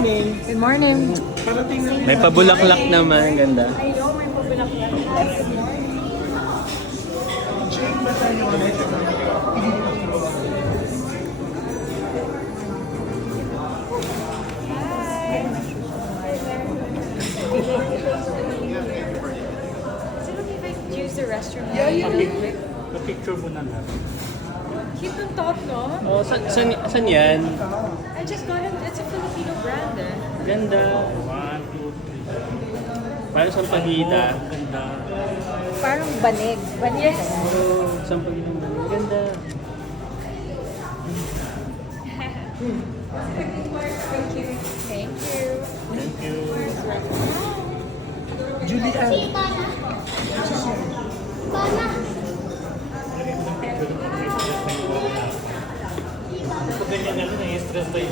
morning. Good morning. Parating na May pabulaklak naman, ganda. I know, may pabulaklak. Good morning. check ba tayo ulit? Is it okay if I use the restroom? Pa-picture mo na lang. Cute ng top, no? Oh, saan yan? I just got it. It's a Filipino brand, eh. Ganda. 1, 2, 3. Para sa pagita. Ganda. Parang banig. Banig. Yes. Oh, sa pagita. Ganda. Thank you. Thank you. Thank you. Julian. Pag ganyan na rin, stress tayo.